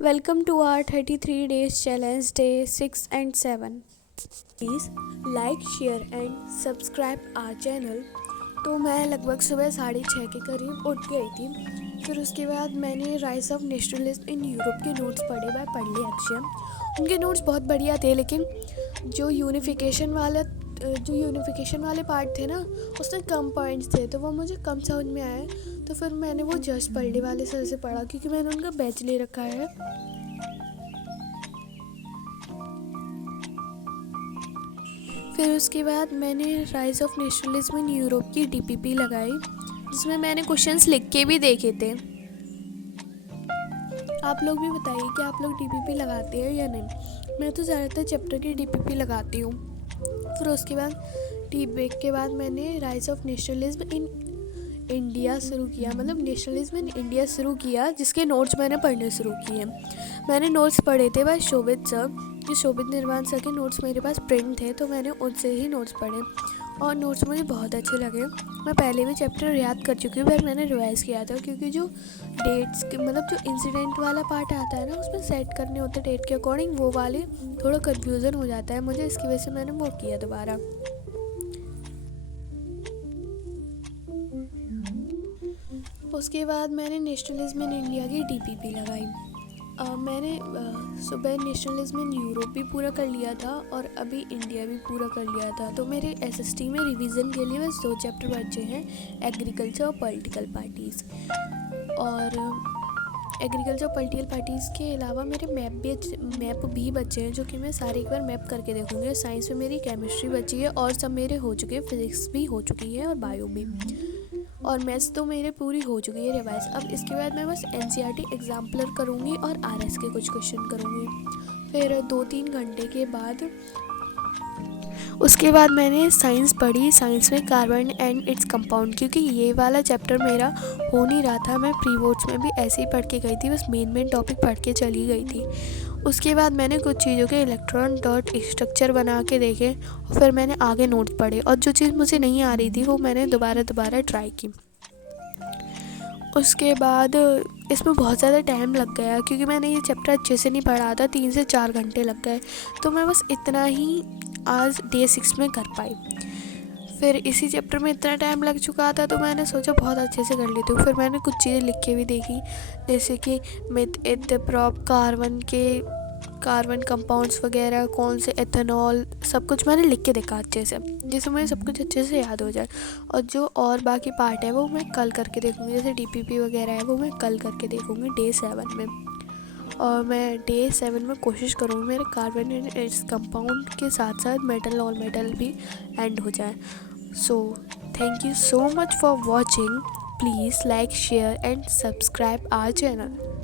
Welcome to our 33 days challenge day 6 and 7. Please like, share and subscribe our channel. तो मैं लगभग सुबह 6:30 के करीब उठ गई थी। फिर उसके बाद मैंने rise of nationalism in Europe के नोट्स पढ़े बाय पढ़ले अक्षय। उनके नोट्स बहुत बढ़िया थे, लेकिन जो यूनिफिकेशन वाले पार्ट थे ना, उसमें कम पॉइंट्स थे, तो वो मुझे कम समझ में आया। तो फिर मैंने वो जस्ट पढ़ले वाले सर से पढ़ा, क्योंकि मैंने उनका बैच ले रखा है। फिर उसके बाद मैंने rise of nationalism in Europe की डीपीपी लगाई, जिसमें मैंने क्वेश्चंस लिख के भी देखे थे। आप लोग भी बताइए कि आप लोग डीपीपी लगाते हैं या नहीं। मैं तो ज़्यादातर चैप्टर की डीपीपी लगाती हूँ। फिर उसके बाद टी ब्रेक के बाद मैंने rise of nationalism in India शुरू किया, मतलब नेशनलिज्म इन इंडिया शुरू किया, जिसके नोट्स मैंने पढ़ने शुरू किए। मैंने नोट्स पढ़े थे भाई शोभित सर, कि शोभित निर्वाण सर के नोट्स मेरे पास प्रिंट थे, तो मैंने उनसे ही नोट्स पढ़े और नोट्स मुझे बहुत अच्छे लगे। मैं पहले भी चैप्टर याद कर चुकी हूँ, पर मैंने रिवाइज़ किया था, क्योंकि जो डेट्स के मतलब जो इंसिडेंट वाला पार्ट आता है ना, उसमें सेट करने होते डेट के अकॉर्डिंग, वो वाले थोड़ा कन्फ्यूज़न हो जाता है मुझे, इसकी वजह से मैंने वो किया दोबारा। उसके बाद मैंने नेशनलिज्म इन इंडिया की डीपीपी लगाई। मैंने सुबह नेशनलिज्म इन यूरोप भी पूरा कर लिया था और अभी इंडिया भी पूरा कर लिया था। तो मेरे एसएसटी में रिवीजन के लिए बस 2 चैप्टर बचे हैं, एग्रीकल्चर और पॉलिटिकल पार्टीज़। और एग्रीकल्चर पॉलिटिकल पार्टीज़ के अलावा मेरे मैप भी बचे हैं, जो कि मैं सारे एक बार मैप करके देखूँगी। साइंस में मेरी केमिस्ट्री बची है और सब मेरे हो चुके हैं, फिज़िक्स भी हो चुकी है और बायो भी, और मैथ्स तो मेरे पूरी हो चुकी है रिवाइज। अब इसके बाद मैं बस एनसीईआरटी एग्जाम्पलर करूँगी और आरएस के कुछ क्वेश्चन करूँगी। फिर 2-3 घंटे के बाद उसके बाद मैंने साइंस पढ़ी, साइंस में कार्बन एंड इट्स कंपाउंड, क्योंकि ये वाला चैप्टर मेरा हो नहीं रहा था। मैं प्री बोर्ड्स में भी ऐसे ही पढ़ के गई थी, बस मेन टॉपिक पढ़ के चली गई थी। उसके बाद मैंने कुछ चीज़ों के इलेक्ट्रॉन डॉट स्ट्रक्चर बना के देखे और फिर मैंने आगे नोट पढ़े, और जो चीज़ मुझे नहीं आ रही थी वो मैंने दोबारा ट्राई की। उसके बाद इसमें बहुत ज़्यादा टाइम लग गया, क्योंकि मैंने ये चैप्टर अच्छे से नहीं पढ़ा था, 3 से 4 घंटे लग गए। तो मैं बस इतना ही आज डे 6 में कर पाई। फिर इसी चैप्टर में इतना टाइम लग चुका था, तो मैंने सोचा बहुत अच्छे से कर लेती हूँ। फिर मैंने कुछ चीज़ें लिख के भी देखी, जैसे कि मिथ इत्तेप्रॉप कार्बन कंपाउंड्स वगैरह, कौन से एथेनॉल, सब कुछ मैंने लिख के देखा अच्छे से, जिससे मुझे सब कुछ अच्छे से याद हो जाए। और जो और बाकी पार्ट है वो मैं कल करके देखूँगी, जैसे डीपीपी वगैरह है वो मैं कल करके देखूँगी डे 7 में। और मैं डे 7 में कोशिश करूँगी मेरे कार्बन एंड इट्स कंपाउंड के साथ साथ मेटल और मेटल भी एंड हो जाए। So thank you so much for watching. Please like, share and subscribe our channel.